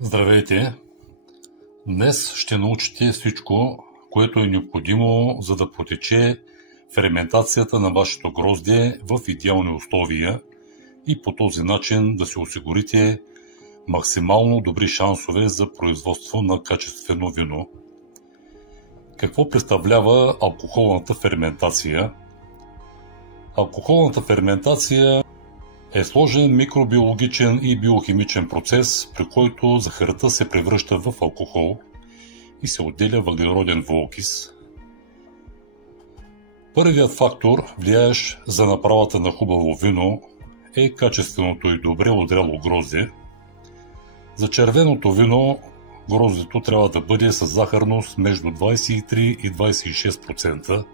Здравейте! Днес ще научите всичко, което е необходимо, за да протече ферментацията на вашето грозде в идеални условия и по този начин да си осигурите максимално добри шансове за производство на качествено вино. Какво представлява алкохолната ферментация? Алкохолната ферментация е сложен микробиологичен и биохимичен процес, при който захарта се превръща в алкохол и се отделя въглероден двуокис. Първият фактор, влияещ за направата на хубаво вино, е качественото и добре отряло грозде. За червеното вино гроздето трябва да бъде с захарност между 23 и 26%,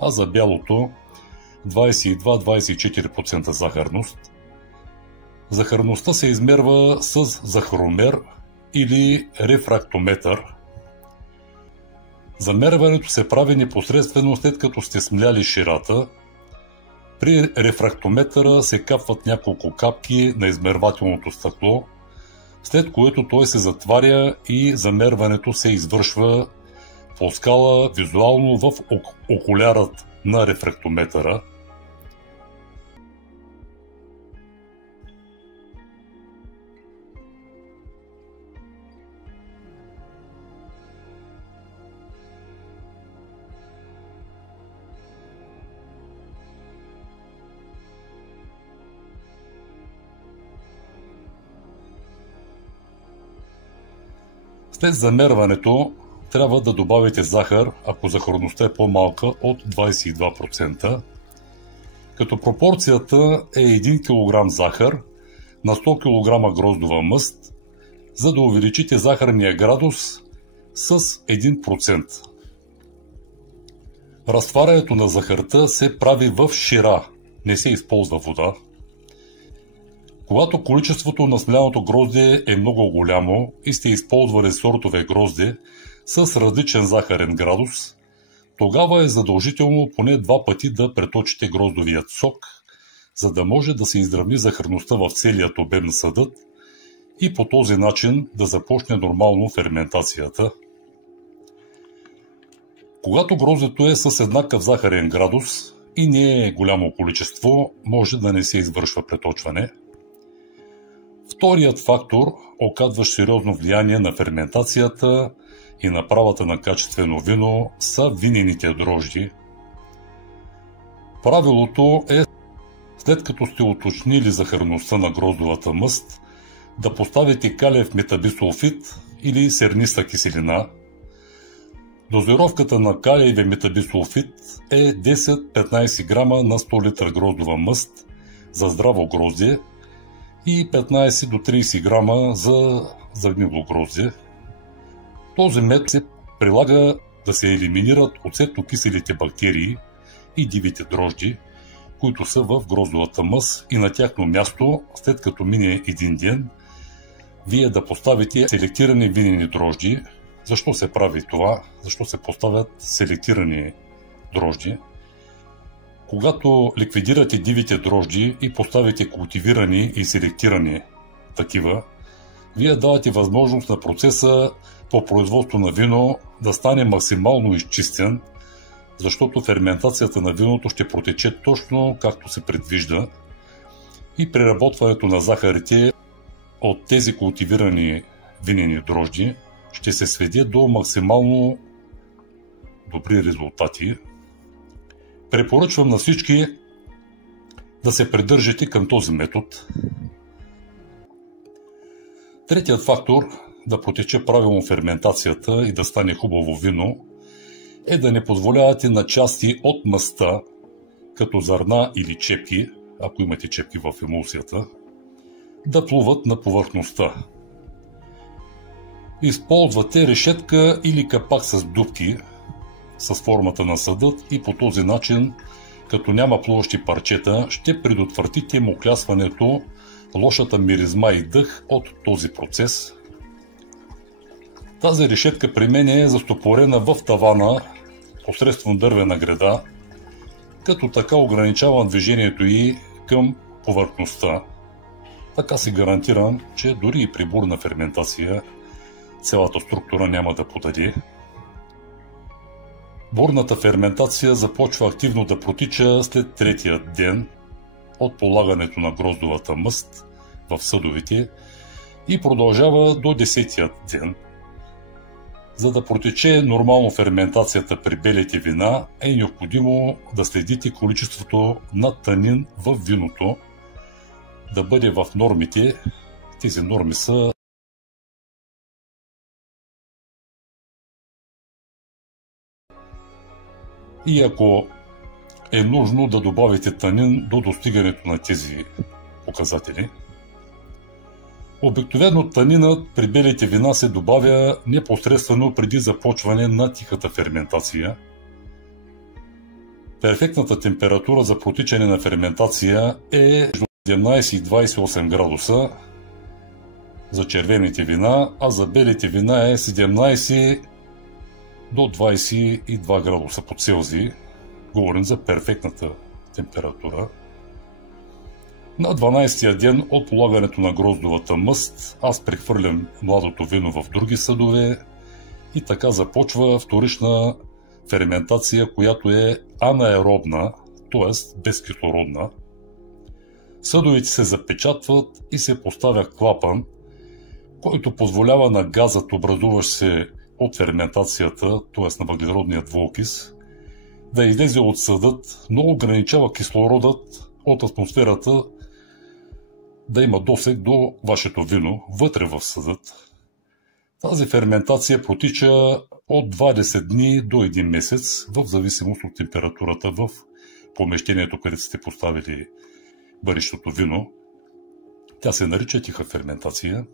а за бялото 22-24% захарност. Захарността се измерва с захаромер или рефрактометър. Замерването се прави непосредствено след като сте смляли ширата. При рефрактометъра се капват няколко капки на измервателното стъкло, след което той се затваря и замерването се извършва по скала визуално в окулярът на рефрактометъра. След замерването трябва да добавите захар, ако захарността е по-малка от 22%, като пропорцията е 1 кг захар на 100 кг гроздова мъст, за да увеличите захарния градус с 1%. Разтварянето на захарта се прави в шира, не се използва вода. Когато количеството на смляното грозде е много голямо и сте използвали сортове грозде с различен захарен градус, тогава е задължително поне 2 пъти да преточите гроздовият сок, за да може да се изравни захарността в целият обем на съдът и по този начин да започне нормално ферментацията. Когато гроздето е с еднакъв захарен градус и не е голямо количество, може да не се извършва преточване. Вторият фактор, оказващ сериозно влияние на ферментацията и направата на качествено вино, са винените дрожди. Правилото е, след като сте уточнили захарността на гроздовата мъст, да поставите калиев метабисулфит или серниста киселина. Дозировката на калиевия метабисулфит е 10-15 грама на 100 литра гроздова мъст за здраво грозде и 15 до 30 грама за загнило грозде. Този метод се прилага да се елиминират оцетно-киселите бактерии и дивите дрожди, които са в гроздовата мъст, и на тяхно място, след като мине един ден, вие да поставите селектирани винени дрожди. Защо се прави това? Защо се поставят селектирани дрожди? Когато ликвидирате дивите дрожди и поставите култивирани и селектирани такива, вие давате възможност на процеса по производство на вино да стане максимално изчистен, защото ферментацията на виното ще протече точно както се предвижда и преработването на захарите от тези култивирани винени дрожди ще се сведе до максимално добри резултати. Препоръчвам на всички да се придържате към този метод. Третият фактор да протече правилно ферментацията и да стане хубаво вино е да не позволявате на части от мъста, като зърна или чепки, ако имате чепки в емулсията, да плуват на повърхността. Използвате решетка или капак с дупки с формата на съдът и по този начин, като няма плуващи парчета, ще предотвратите моклясването, лошата миризма и дъх от този процес. Тази решетка при мен е застопорена в тавана посредством дървена греда, като така ограничавам движението й към повърхността. Така се гарантирам, че дори и при бурна ферментация цялата структура няма да подаде. Бурната ферментация започва активно да протича след третия ден от полагането на гроздовата мъст в съдовете и продължава до 10-тият ден. За да протече нормално ферментацията при белите вина, е необходимо да следите количеството на танин в виното да бъде в нормите. Тези норми са и ако е нужно да добавите танин до достигането на тези показатели. Обикновено танинът при белите вина се добавя непосредствено преди започване на тихата ферментация. Перфектната температура за протичане на ферментация е между 17 и 28 градуса за червените вина, а за белите вина е 17 до 22 градуса по Целзий. Говорим за перфектната температура. На 12-тия ден от полагането на гроздовата мъст аз прехвърлям младото вино в други съдове и така започва вторична ферментация, която е анаеробна, т.е. безкислородна. Съдовете се запечатват и се поставя клапан, който позволява на газът, образуващ се от ферментацията, т.е. на въглеродния двуокис, да излезе от съдът, но ограничава кислородът от атмосферата да има досег до вашето вино вътре в съдът. Тази ферментация протича от 20 дни до 1 месец, в зависимост от температурата в помещението, където сте поставили бъдещото вино. Тя се нарича тиха ферментация.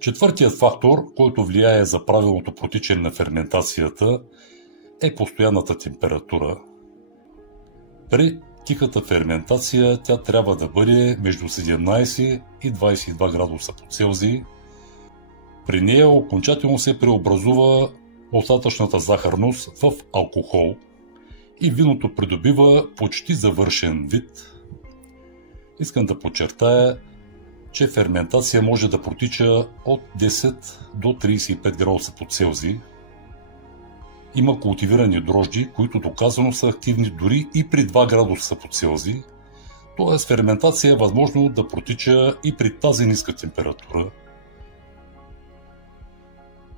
Четвъртият фактор, който влияе за правилното протичане на ферментацията, е постоянната температура. При тихата ферментация тя трябва да бъде между 17 и 22 градуса по Целзий. При нея окончателно се преобразува остатъчната захарност в алкохол и виното придобива почти завършен вид. Искам да подчертая, че ферментация може да протича от 10 до 35 градуса по Целзий. Има култивирани дрожди, които доказано са активни дори и при 2 градуса по Целзий, т.е. ферментация е възможно да протича и при тази ниска температура.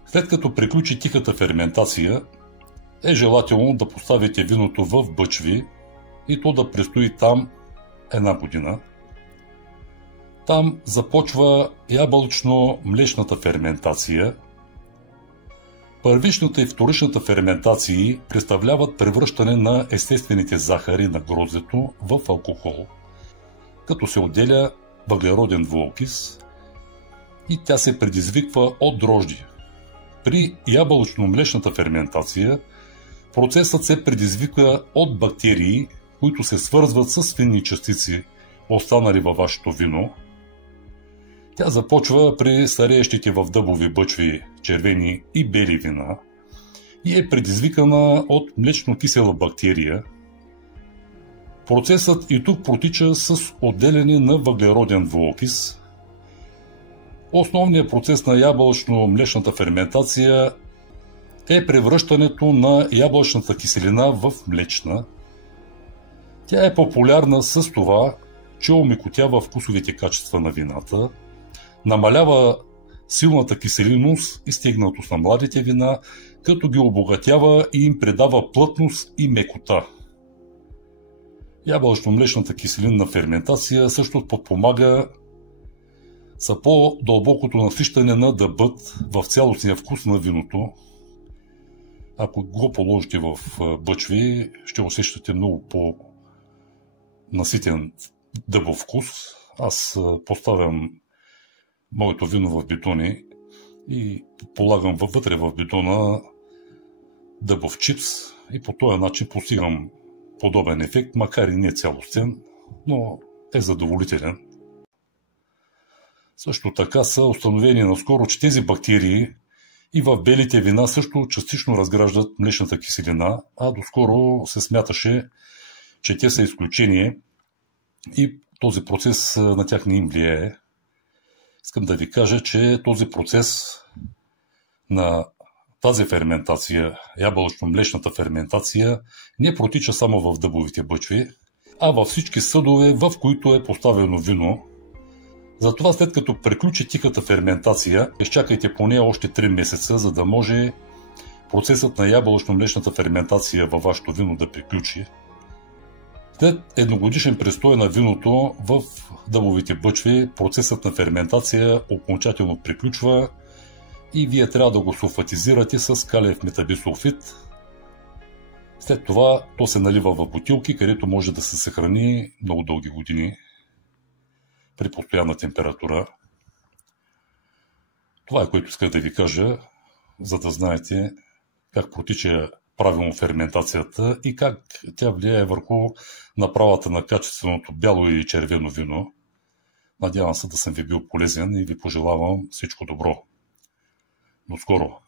След като приключи тихата ферментация, е желателно да поставите виното в бъчви и то да престои там 1 година. Там започва ябълчно-млечната ферментация. Първичната и вторичната ферментации представляват превръщане на естествените захари на гроздето в алкохол, като се отделя въглероден двуокис и тя се предизвиква от дрожди. При ябълчно-млечната ферментация процесът се предизвиква от бактерии, които се свързват с финни частици, останали във вашето вино. Тя започва при стареещите в дъбови бъчви червени и бели вина и е предизвикана от млечно-кисела бактерия. Процесът и тук протича с отделяне на въглероден двуокис. Основният процес на ябълчно-млечната ферментация е превръщането на ябълчната киселина в млечна. Тя е популярна с това, че омекотява вкусовите качества на вината, намалява силната киселинност и стегнатост на младите вина, като ги обогатява и им придава плътност и мекота. Ябълчно-млечната киселинна ферментация също подпомага са по-дълбокото насищане на дъбът в цялостния вкус на виното. Ако го положите в бъчви, ще усещате много по-наситен дъбов вкус. Аз поставям моето вино в бидони и полагам вътре в бидона дъбов чипс и по този начин постигам подобен ефект, макар и не цялостен, но е задоволителен. Също така са установени наскоро, че тези бактерии и в белите вина също частично разграждат млечната киселина, а доскоро се смяташе, че те са изключение и този процес на тях не им влияе. Искам да ви кажа, че този процес на тази ферментация, ябълъчно-млечната ферментация, не протича само в дъбовите бъчви, а във всички съдове, в които е поставено вино. Затова след като приключи тихата ферментация, изчакайте поне още 3 месеца, за да може процесът на ябълъчно-млечната ферментация във вашето вино да приключи. След едногодишен престой на виното в дъбовите бъчви, процесът на ферментация окончателно приключва и вие трябва да го сулфатизирате с калиев метабисулфит. След това то се налива в бутилки, където може да се съхрани много дълги години при постоянна температура. Това е, което исках да ви кажа, за да знаете как протича правилно ферментацията и как тя влияе върху направата на качественото бяло и червено вино. Надявам се да съм ви бил полезен и ви пожелавам всичко добро. До скоро!